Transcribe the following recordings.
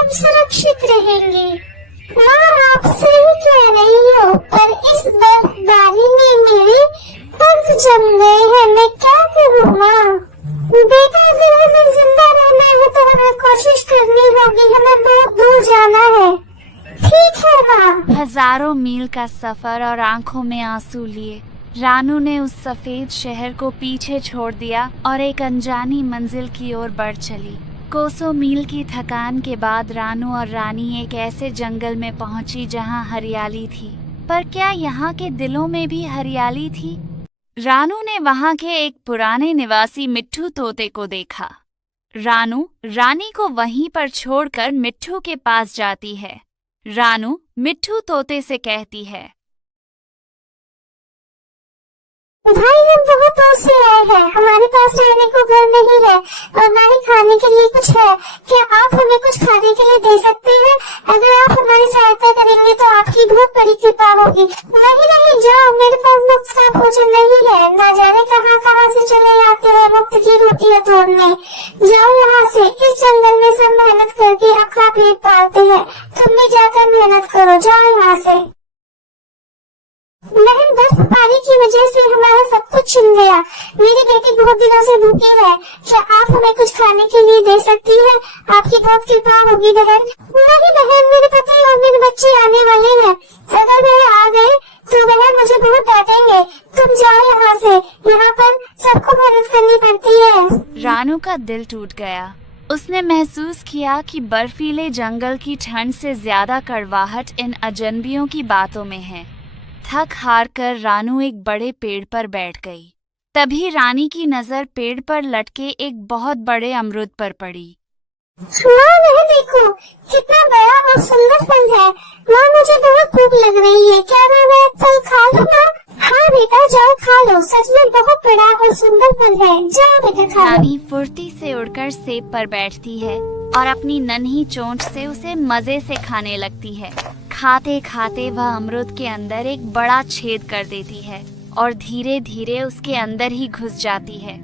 हम सुरक्षित रहेंगे। माँ आप सही कह रही हो, पर इस बर्फबारी में मेरे पंख जम गए हैं, मैं क्या करूँ माँ? बेटा अगर हमें जिंदा रहना है तो हमें कोशिश करनी होगी, हमें बहुत दूर जाना है। ठीक है माँ। हजारों मील का सफर और आंखों में आंसू लिए रानू ने उस सफेद शहर को पीछे छोड़ दिया और एक अनजानी मंजिल की ओर बढ़ चली। कोसों मील की थकान के बाद रानू और रानी एक ऐसे जंगल में पहुंची जहां हरियाली थी, पर क्या यहाँ के दिलों में भी हरियाली थी? रानू ने वहां के एक पुराने निवासी मिट्ठू तोते को देखा। रानू रानी को वहीं पर छोड़कर मिट्ठू के पास जाती है। रानू मिट्ठू तोते से कहती है, भाई हम बहुत दूर से आए हैं, हमारे पास रहने को घर नहीं है और ना ही खाने के लिए कुछ है। क्या आप हमें कुछ खाने के लिए दे सकते हैं? अगर आप हमारी सहायता करेंगे तो आपकी बहुत बड़ी कृपा होगी। नहीं नहीं जाओ, मेरे पास मुफ्त का भोजन नहीं है, ना जाने कहाँ कहाँ से चले आते हैं मुफ्त की रोटियां तोड़ने। जाओ यहाँ से, इस जंगल में सब मेहनत करके अपना पेट पालते हैं, तुम भी जाकर मेहनत करो, जाओ यहाँ से। बहन बर्फबारी की वजह से हमारा सब कुछ छिन गया, मेरी बेटी बहुत दिनों से भूखी है, क्या आप हमें कुछ खाने के लिए दे सकती हैं? आपकी बहुत कृपा होगी बहन। नहीं बहन, मेरे पति और मेरे बच्चे आने वाले हैं, अगर वह आ गए तो वह मुझे बहुत डांटेंगे। तुम जाओ यहाँ से, यहाँ पर सबको मेहनत करनी पड़ती है। रानू का दिल टूट गया। उसने महसूस किया कि बर्फीले जंगल की ठंड से ज्यादा कड़वाहट इन अजनबियों की बातों में है। थक हार कर रानू एक बड़े पेड़ पर बैठ गई। तभी रानी की नजर पेड़ पर लटके एक बहुत बड़े अमरूद पर पड़ी। माँ वह देखो, कितना बड़ा और सुंदर फल है। माँ मुझे बहुत भूख लग रही है, क्या मैं वह फल खा लूँ माँ? हाँ बेटा जाओ खा लो, सच में बहुत बड़ा और सुंदर फल है, जाओ बेटा खा लो। रानी फुर्ती से उड़कर सेब पर बैठती है और अपनी नन्ही चोंच से उसे मजे से खाने लगती है। खाते खाते वह अमरूद के अंदर एक बड़ा छेद कर देती है और धीरे धीरे उसके अंदर ही घुस जाती है।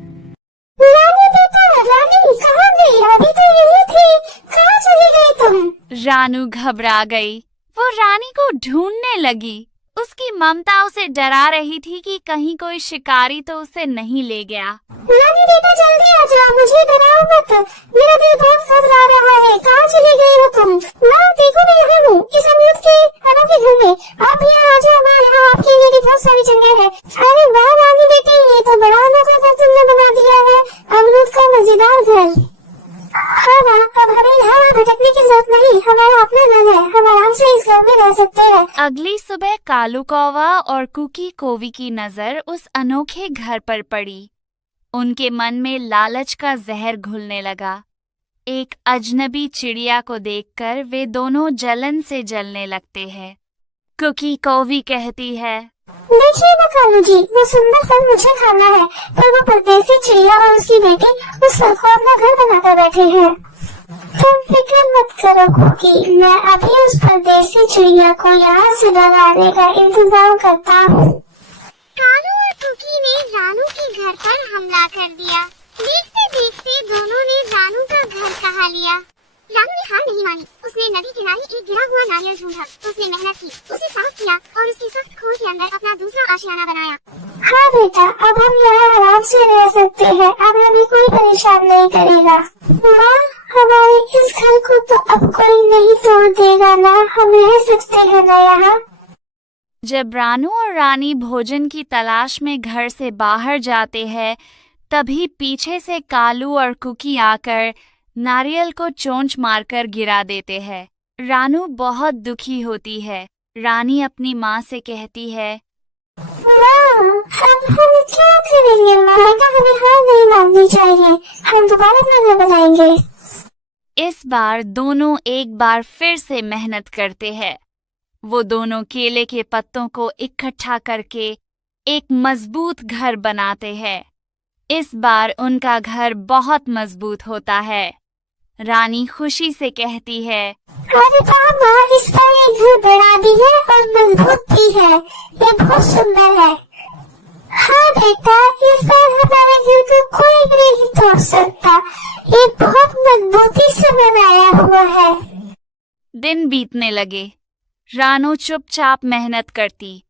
रानी बेटा, रानी कहाँ गई? अभी तो यही थी, कहाँ चली गई तुम? रानू घबरा गई। वो रानी को ढूंढने लगी। उसकी ममता उसे डरा रही थी कि कहीं कोई शिकारी तो उसे नहीं ले गया। रानी बेटा जल्दी आ जाओ, मुझे डराओ मत, मेरा दिल बहुत घबरा रहा है। कहाँ चली गई हो तुम? माँ देखो मैं यहाँ हूँ, इस अमरूद के अनोखे घर में, आप यहाँ आ जाओ माँ, यहाँ आपके लिए भोत सारी जगह है। अरे वाह रानी बेटी, ये तो बड़ा अनोखा घर तुमने बना दिया है, अमरूद का मजेदार घर। हाँ माँ, अब हमें यहाँ भटकने की जरूरत नहीं, हमारा अपना घर है, हम आराम से इस घर में रह सकते हैं। अगली सुबह कालू कौवा और कुकी कोवी की नजर उस अनोखे घर पर पड़ी। उनके मन में लालच का जहर घुलने लगा। एक अजनबी चिड़िया को देखकर वे दोनों जलन से जलने लगते हैं। कुकी कोवी कहती है, देखिए ना कालू जी, वो सुंदर फल मुझे खाना है, पर वो परदेसी चिड़िया और उसकी बेटी उस फल को अपना घर बनाकर बैठे हैं। तुम फिक्र मत करो कुकी, मैं अभी उस परदेसी चिड़िया को यहाँ से भगाने का इंतजाम करता हूँ। कालू और कुकी ने रानू के घर पर हमला कर दिया। देखते देखते दोनों ने रानू का घर कहा लिया। रानू ने हार नहीं मानी, उसने नदी किनारे एक गिरा हुआ नारियल ढूंढा, उसने मेहनत की, उसे साफ किया और उसकी सख्त खोल के अंदर अपना दूसरा आशियाना बनाया। हाँ बेटा, अब हम यहाँ आराम से रह सकते हैं, अब हमें कोई परेशान नहीं करेगा। माँ हमारे इस घर को तो अब कोई नहीं तोड़ देगा ना, हम रह सकते हैं ना यहाँ। जब रानू और रानी भोजन की तलाश में घर से बाहर जाते हैं, तभी पीछे से कालू और कुकी आकर नारियल को चोंच मारकर गिरा देते हैं। रानू बहुत दुखी होती है। रानी अपनी माँ से कहती है, माँ अब हम क्या करेंगे? माँ बेटा हमें हार नहीं माननी चाहिए, हम दोबारा अपना घर बनाएंगे। इस बार दोनों एक बार फिर से मेहनत करते हैं। वो दोनों केले के पत्तों को इकट्ठा करके एक मजबूत घर बनाते हैं। इस बार उनका घर बहुत मजबूत होता है। रानी खुशी से कहती है, अरे पापा इस बार ये घर बड़ा भी है और मजबूत भी है, ये बहुत सुंदर है। हाँ बेटा, इस बार हमारे घर को कोई भी नहीं तोड़ सकता, ये बहुत मजबूती से बनाया हुआ है। दिन बीतने लगे। रानू चुपचाप मेहनत करती।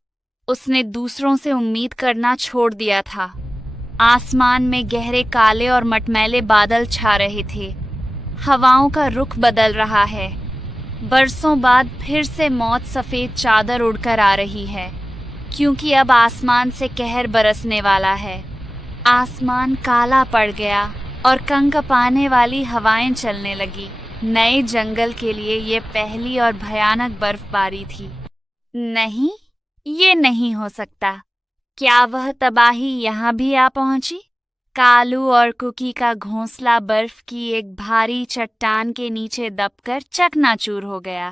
उसने दूसरों से उम्मीद करना छोड़ दिया था। आसमान में गहरे काले और मटमैले बादल छा रहे थे। हवाओं का रुख बदल रहा है। बरसों बाद फिर से मौत सफेद चादर उड़कर आ रही है, क्योंकि अब आसमान से कहर बरसने वाला है। आसमान काला पड़ गया और कंकंपाने वाली हवाएं चलने लगी। नए जंगल के लिए ये पहली और भयानक बर्फबारी थी। नहीं, ये नहीं हो सकता। क्या वह तबाही यहाँ भी आ पहुंची? कालू और कुकी का घोंसला बर्फ की एक भारी चट्टान के नीचे दबकर चकनाचूर हो गया।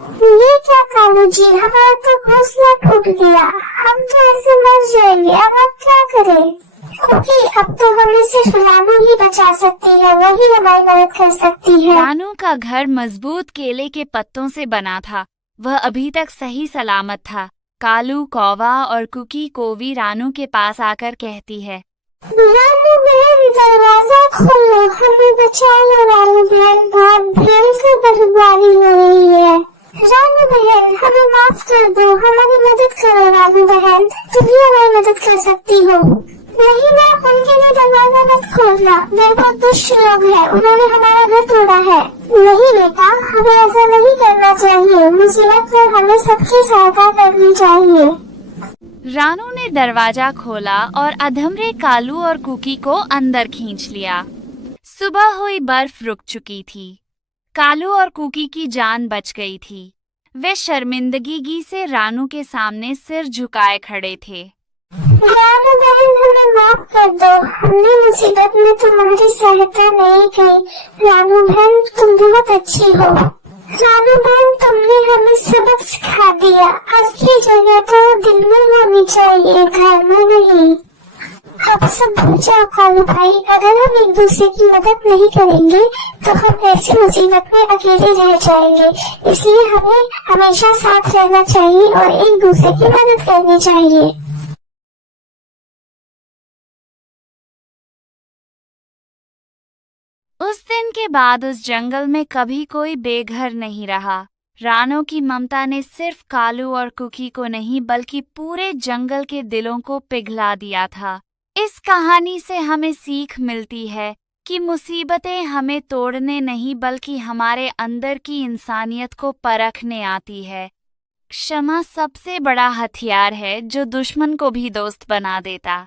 ये क्या कालू जी, हमारा तो घोंसला टूट गया। हम तो ऐसे मर जाएंगे। अब हम क्या करें? क्योंकि अब तो हमें सिर्फ रानू ही बचा सकती है, वही हमारी मदद कर सकती है। रानू का घर मजबूत केले के पत्तों से बना था। वह अभी तक सही सलामत था। कालू, कौवा और कुकी कोवी रानू के पास आकर कहती है, रानू बहन, दरवाजा खोलो, हमें बचा लो। रानू बहन, बहुत भयंकर बर्फबारी हो रही है। रानू बहन, हमें माफ कर दो, हमारी मदद करो। रानू बहन, तुम ही हमारी मदद कर सकती हो। नहीं ना, उनके लिए दरवाजा मत खोलना। वे बहुत दुष्ट लोग हैं, उन्होंने हमारा घर तोड़ा है। नहीं बेटा, हमें ऐसा नहीं करना चाहिए। मुसीबत में हमें सबकी सहायता करनी चाहिए। रानू ने दरवाजा खोला और अधमरे कालू और कुकी को अंदर खींच लिया। सुबह हुई बर्फ रुक चुकी थी। कालू और कुकी की जान बच गई थी। वे शर्मिंदगी से रानू के सामने सिर झुकाए खड़े थे। रानू बहन, हमें माफ कर दो, हमने मुसीबत में तुम्हारी सहायता नहीं की। रानू बहन, तुम बहुत अच्छी हो। रानू बहन, तुमने हमें सबक सिखा दिया। असली जगह तो दिल में होनी चाहिए, घर में नहीं। अब सब भूल जाओ कालू भाई। अगर हम एक दूसरे की मदद नहीं करेंगे तो हम ऐसी मुसीबत में अकेले रह जाएंगे। इसलिए हमें हमेशा साथ रहना चाहिए और एक दूसरे की मदद करनी चाहिए। उस दिन के बाद उस जंगल में कभी कोई बेघर नहीं रहा। रानू की ममता ने सिर्फ कालू और कुकी को नहीं, बल्कि पूरे जंगल के दिलों को पिघला दिया था। इस कहानी से हमें सीख मिलती है कि मुसीबतें हमें तोड़ने नहीं, बल्कि हमारे अंदर की इंसानियत को परखने आती है। क्षमा सबसे बड़ा हथियार है जो दुश्मन को भी दोस्त बना देता।